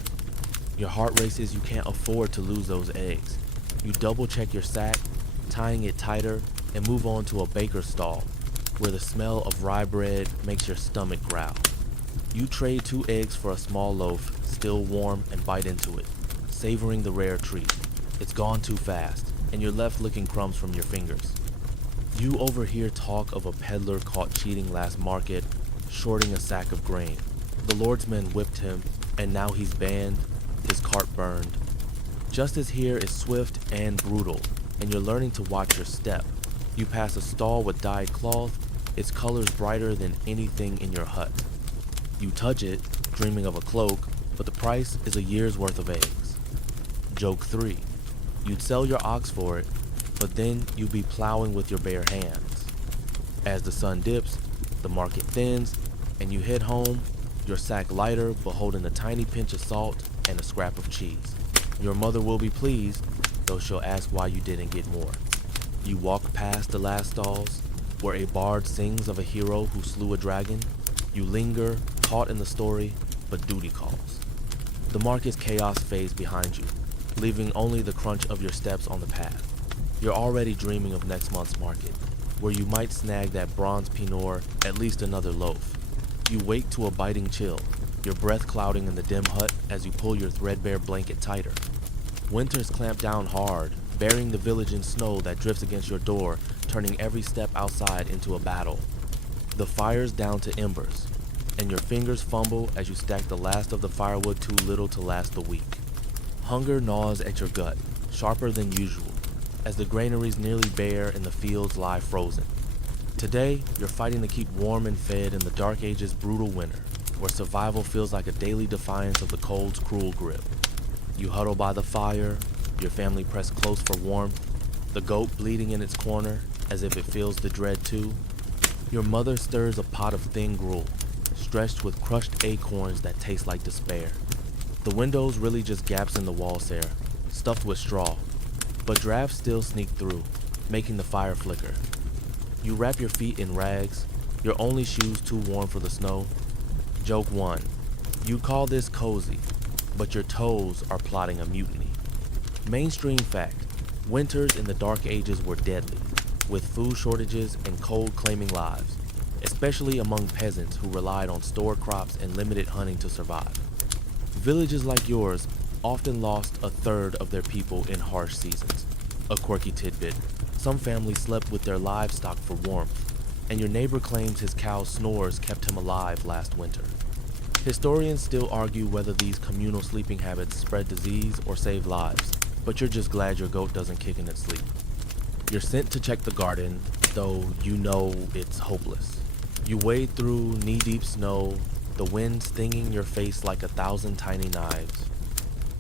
Your heart races. You can't afford to lose those eggs. You double-check your sack, tying it tighter, and move on to a baker's stall, where the smell of rye bread makes your stomach growl. You trade 2 eggs for a small loaf, still warm, and bite into it, savoring the rare treat. It's gone too fast, and you're left licking crumbs from your fingers. You overhear talk of a peddler caught cheating last market, shorting a sack of grain. The lordsman whipped him, and now he's banned, his cart burned. Justice here is swift and brutal, and you're learning to watch your step. You pass a stall with dyed cloth, its colors brighter than anything in your hut. You touch it, dreaming of a cloak, but the price is a year's worth of eggs. Joke 3. You'd sell your ox for it, but then you'd be plowing with your bare hands. As the sun dips, the market thins, and you head home, your sack lighter but holding a tiny pinch of salt and a scrap of cheese. Your mother will be pleased, though she'll ask why you didn't get more. You walk past the last stalls, where a bard sings of a hero who slew a dragon. You linger, caught in the story, but duty calls. The market's chaos fades behind you, leaving only the crunch of your steps on the path. You're already dreaming of next month's market, where you might snag that bronze pinor, at least another loaf. You wake to a biting chill, your breath clouding in the dim hut as you pull your threadbare blanket tighter. Winter's clamped down hard, burying the village in snow that drifts against your door, turning every step outside into a battle. The fire's down to embers, and your fingers fumble as you stack the last of the firewood too little to last the week. Hunger gnaws at your gut, sharper than usual, as the granaries nearly bare and the fields lie frozen. Today, you're fighting to keep warm and fed in the Dark Ages' brutal winter, where survival feels like a daily defiance of the cold's cruel grip. You huddle by the fire, your family pressed close for warmth, the goat bleeding in its corner as if it feels the dread too. Your mother stirs a pot of thin gruel, stretched with crushed acorns that taste like despair. The window's really just gaps in the wall, Sarah, stuffed with straw, but drafts still sneak through, making the fire flicker. You wrap your feet in rags, your only shoes too warm for the snow. Joke 1. You call this cozy, but your toes are plotting a mutiny. Mainstream fact, winters in the Dark Ages were deadly, with food shortages and cold claiming lives, especially among peasants who relied on store crops and limited hunting to survive. Villages like yours often lost a third of their people in harsh seasons. A quirky tidbit, some families slept with their livestock for warmth, and your neighbor claims his cow's snores kept him alive last winter. Historians still argue whether these communal sleeping habits spread disease or save lives, but you're just glad your goat doesn't kick in its sleep. You're sent to check the garden, though you know it's hopeless. You wade through knee-deep snow, the wind stinging your face like 1,000 tiny knives.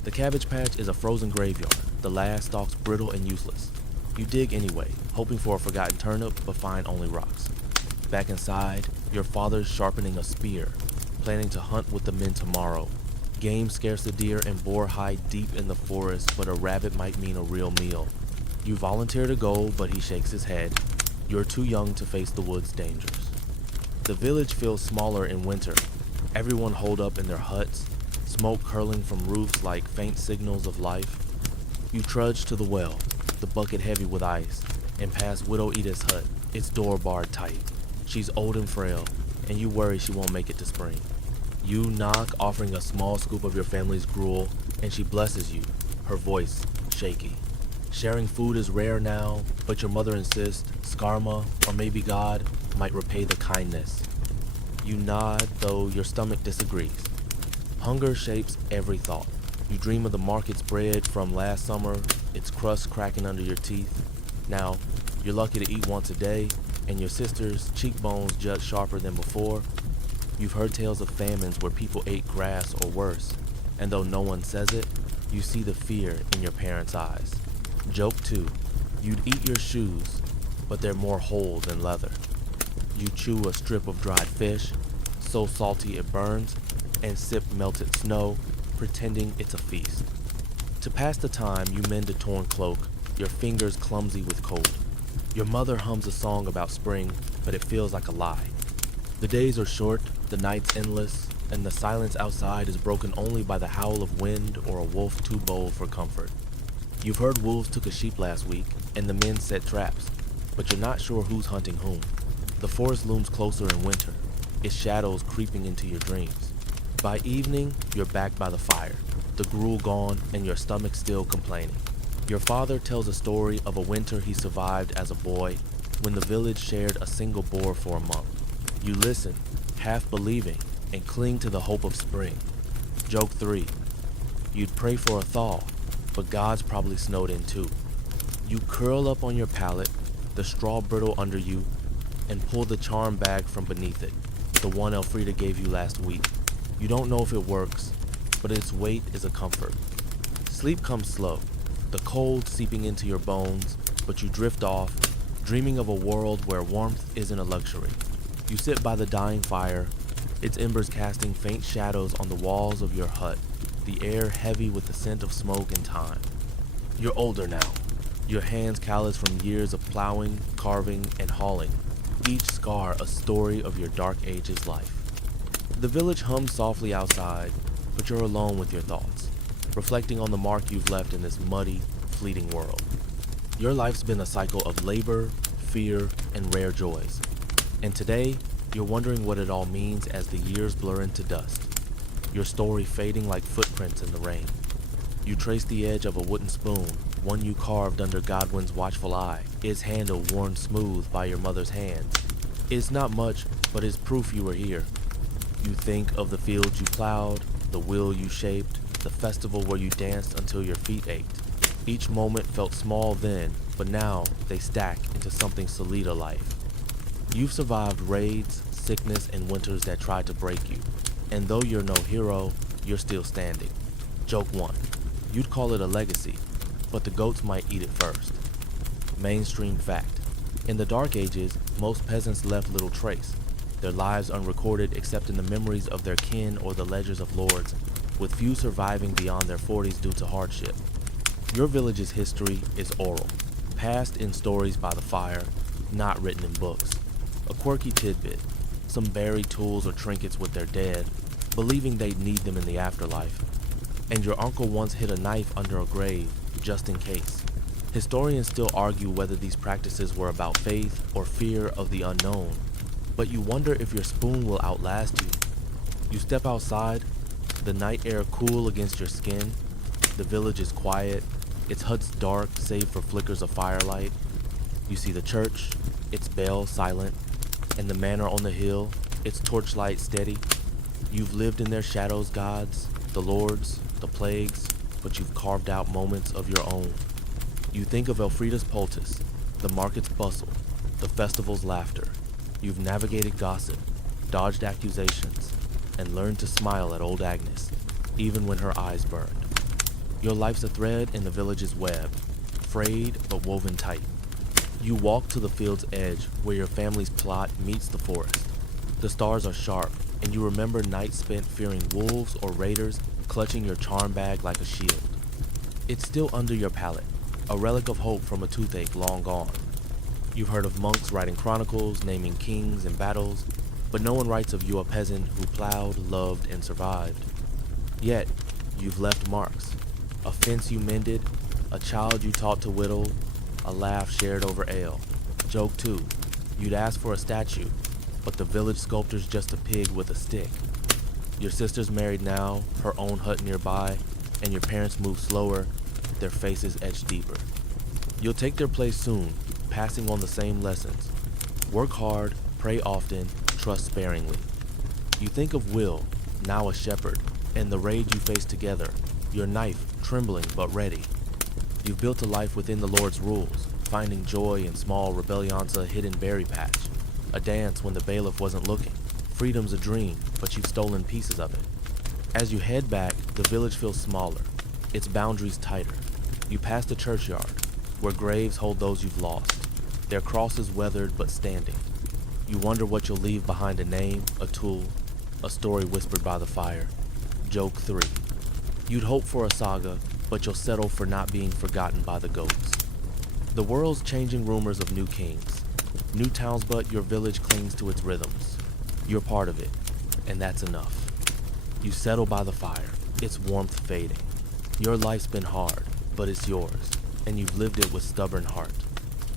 The cabbage patch is a frozen graveyard, the last stalks brittle and useless. You dig anyway, hoping for a forgotten turnip, but find only rocks. Back inside, your father's sharpening a spear, planning to hunt with the men tomorrow. Game scarce a deer and boar hide deep in the forest, but a rabbit might mean a real meal. You volunteer to go, but he shakes his head. You're too young to face the woods' dangers. The village feels smaller in winter. Everyone holed up in their huts, smoke curling from roofs like faint signals of life. You trudge to the well, the bucket heavy with ice, and past Widow Edith's hut, its door barred tight. She's old and frail, and you worry she won't make it to spring. You knock, offering a small scoop of your family's gruel, and she blesses you, her voice shaky. Sharing food is rare now, but your mother insists Skarma, or maybe God, might repay the kindness. You nod, though your stomach disagrees. Hunger shapes every thought. You dream of the market's bread from last summer, its crust cracking under your teeth. Now, you're lucky to eat once a day, and your sister's cheekbones jut sharper than before. You've heard tales of famines where people ate grass or worse, and though no one says it, you see the fear in your parents' eyes. Joke 2. You'd eat your shoes, but they're more whole than leather. You chew a strip of dried fish, so salty it burns, and sip melted snow, pretending it's a feast. To pass the time, you mend a torn cloak, your fingers clumsy with cold. Your mother hums a song about spring, but it feels like a lie. The days are short, the nights endless, and the silence outside is broken only by the howl of wind or a wolf too bold for comfort. You've heard wolves took a sheep last week, and the men set traps, but you're not sure who's hunting whom. The forest looms closer in winter, its shadows creeping into your dreams. By evening, you're back by the fire, the gruel gone and your stomach still complaining. Your father tells a story of a winter he survived as a boy when the village shared a single boar for a month. You listen, half believing, and cling to the hope of spring. Joke 3. You'd pray for a thaw, but God's probably snowed in too. You curl up on your pallet, the straw brittle under you, and pull the charm bag from beneath it, the one Elfrida gave you last week. You don't know if it works, but its weight is a comfort. Sleep comes slow, the cold seeping into your bones, but you drift off, dreaming of a world where warmth isn't a luxury. You sit by the dying fire, its embers casting faint shadows on the walls of your hut, the air heavy with the scent of smoke and time. You're older now, your hands calloused from years of plowing, carving, and hauling, each scar a story of your Dark Ages life. The village hums softly outside, but you're alone with your thoughts, reflecting on the mark you've left in this muddy, fleeting world. Your life's been a cycle of labor, fear, and rare joys. And today, you're wondering what it all means as the years blur into dust, your story fading like footprints in the rain. You trace the edge of a wooden spoon, one you carved under Godwin's watchful eye, its handle worn smooth by your mother's hands. It's not much, but it's proof you were here. You think of the fields you plowed, the wheel you shaped, the festival where you danced until your feet ached. Each moment felt small then, but now they stack into something solida-like. You've survived raids, sickness, and winters that tried to break you. And though you're no hero, you're still standing. Joke 1. You'd call it a legacy, but the goats might eat it first. Mainstream fact. In the Dark Ages, most peasants left little trace, their lives unrecorded except in the memories of their kin or the ledgers of lords, with few surviving beyond their 40s due to hardship. Your village's history is oral, passed in stories by the fire, not written in books. A quirky tidbit, some buried tools or trinkets with their dead, believing they'd need them in the afterlife. And your uncle once hid a knife under a grave, just in case. Historians still argue whether these practices were about faith or fear of the unknown, but you wonder if your spoon will outlast you. You step outside, the night air cool against your skin, the village is quiet, its huts dark save for flickers of firelight. You see the church, its bell silent, and the manor on the hill, its torchlight steady. You've lived in their shadows, gods, the lords, the plagues, but you've carved out moments of your own. You think of Elfrida's poultice, the market's bustle, the festival's laughter. You've navigated gossip, dodged accusations, and learned to smile at old Agnes, even when her eyes burned. Your life's a thread in the village's web, frayed but woven tight. You walk to the field's edge where your family's plot meets the forest. The stars are sharp, and you remember nights spent fearing wolves or raiders clutching your charm bag like a shield. It's still under your palate, a relic of hope from a toothache long gone. You've heard of monks writing chronicles, naming kings and battles, but no one writes of you a peasant who plowed, loved, and survived. Yet, you've left marks. A fence you mended, a child you taught to whittle, a laugh shared over ale. Joke 2. You'd ask for a statue, but the village sculptor's just a pig with a stick. Your sister's married now, her own hut nearby, and your parents move slower, their faces etched deeper. You'll take their place soon, passing on the same lessons. Work hard, pray often, trust sparingly. You think of Will, now a shepherd, and the raid you faced together, your knife trembling but ready. You've built a life within the Lord's rules, finding joy in small rebellions, a hidden berry patch, a dance when the bailiff wasn't looking. Freedom's a dream, but you've stolen pieces of it. As you head back, the village feels smaller, its boundaries tighter. You pass the churchyard, where graves hold those you've lost, their crosses weathered but standing. You wonder what you'll leave behind: a name, a tool, a story whispered by the fire. Joke 3. You'd hope for a saga, but you'll settle for not being forgotten by the goats. The world's changing rumors of new kings, new towns, but your village clings to its rhythms. You're part of it, and that's enough. You settle by the fire, its warmth fading. Your life's been hard, but it's yours, and you've lived it with stubborn heart.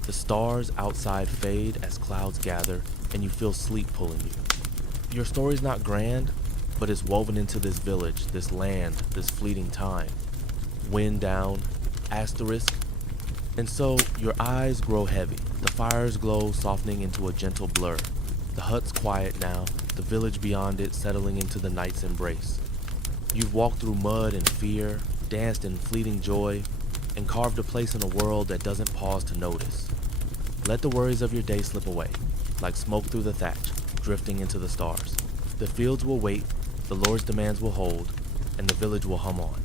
The stars outside fade as clouds gather, and you feel sleep pulling you. Your story's not grand, but it's woven into this village, this land, this fleeting time. Wind down, asterisk. And so your eyes grow heavy, the fire's glow softening into a gentle blur. The hut's quiet now, the village beyond it settling into the night's embrace. You've walked through mud and fear, danced in fleeting joy, and carved a place in a world that doesn't pause to notice. Let the worries of your day slip away, like smoke through the thatch, drifting into the stars. The fields will wait, the Lord's demands will hold, and the village will hum on.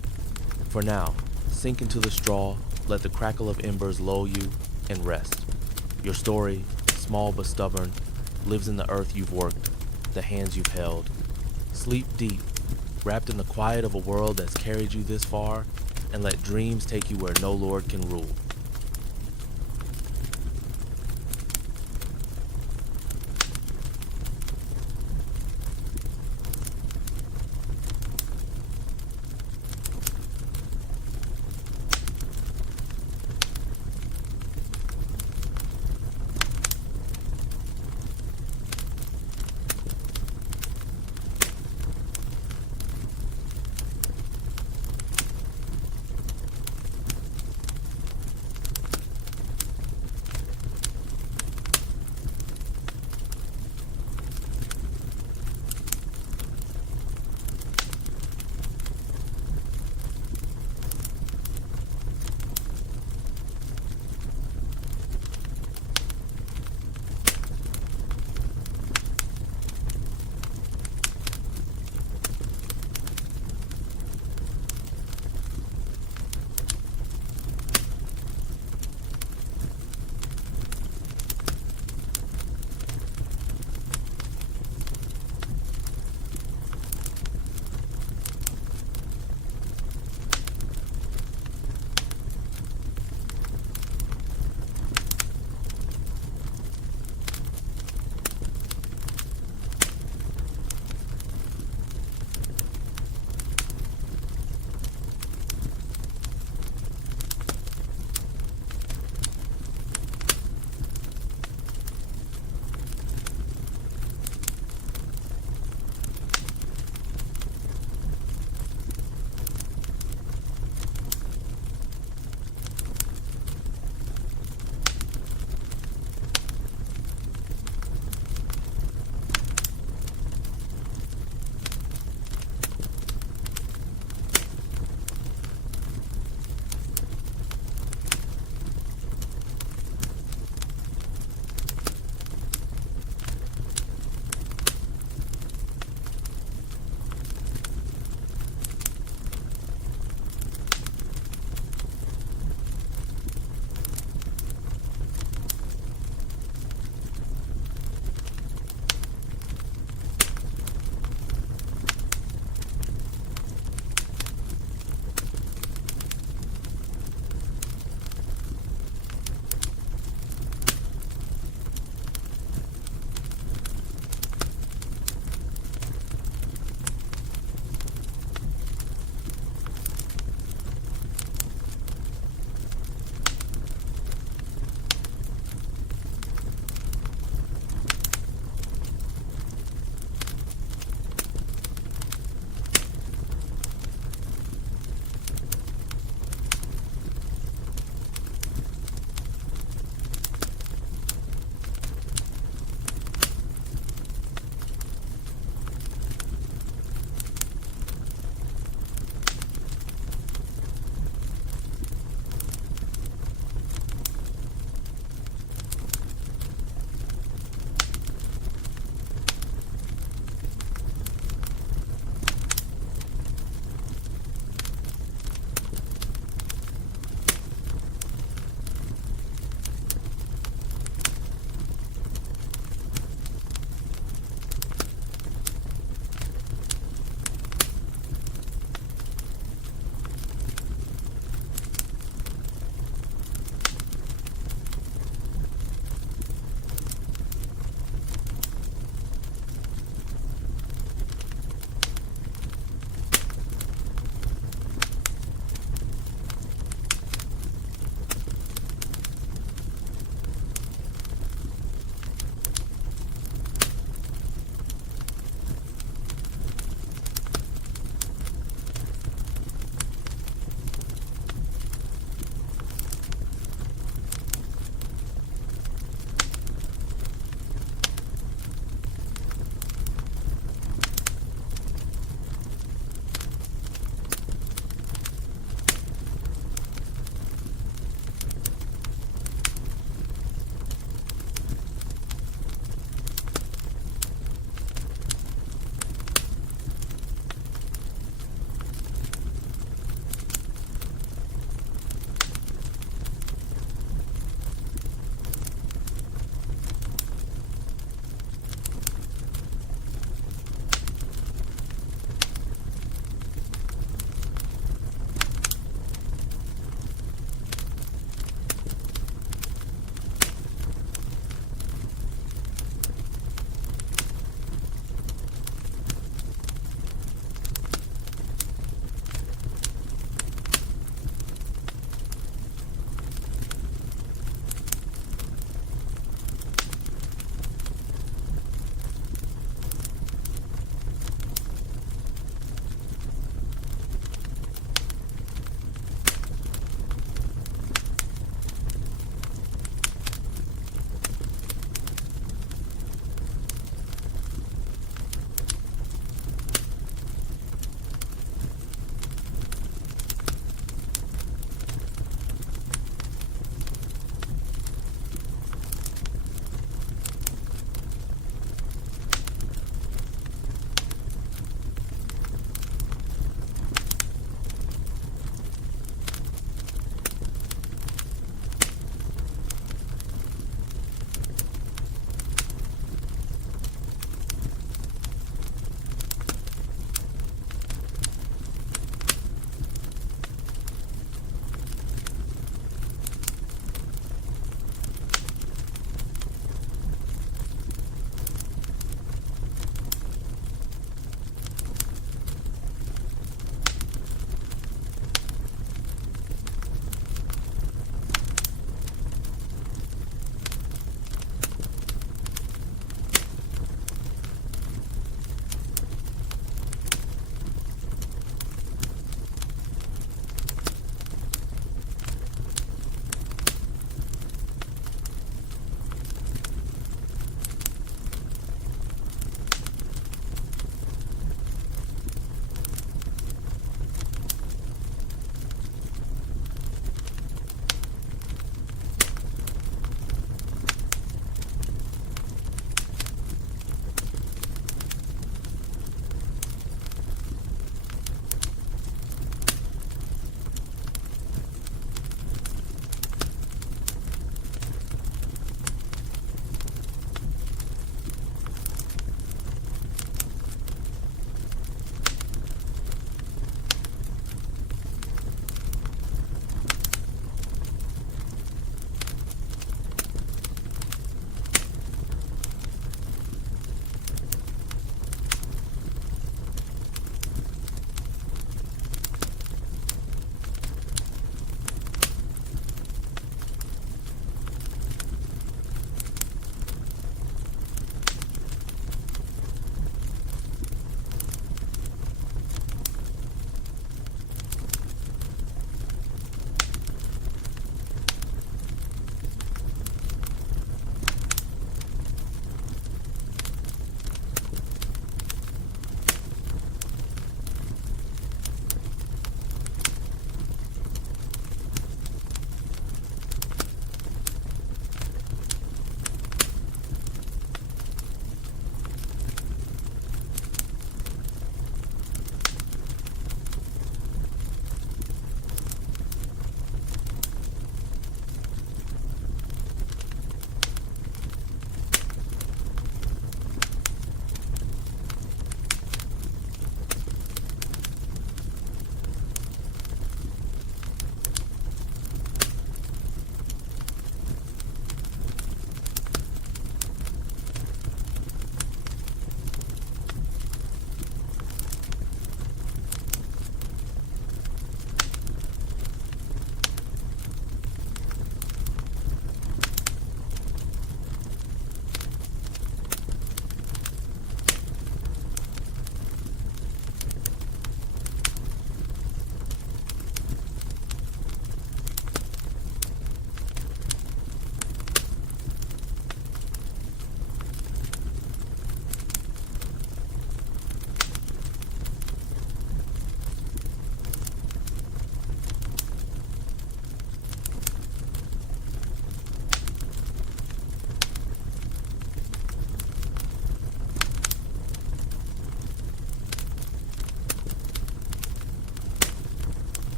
For now, sink into the straw, let the crackle of embers lull you, and rest. Your story, small but stubborn, lives in the earth you've worked, the hands you've held. Sleep deep, wrapped in the quiet of a world that's carried you this far, and let dreams take you where no lord can rule.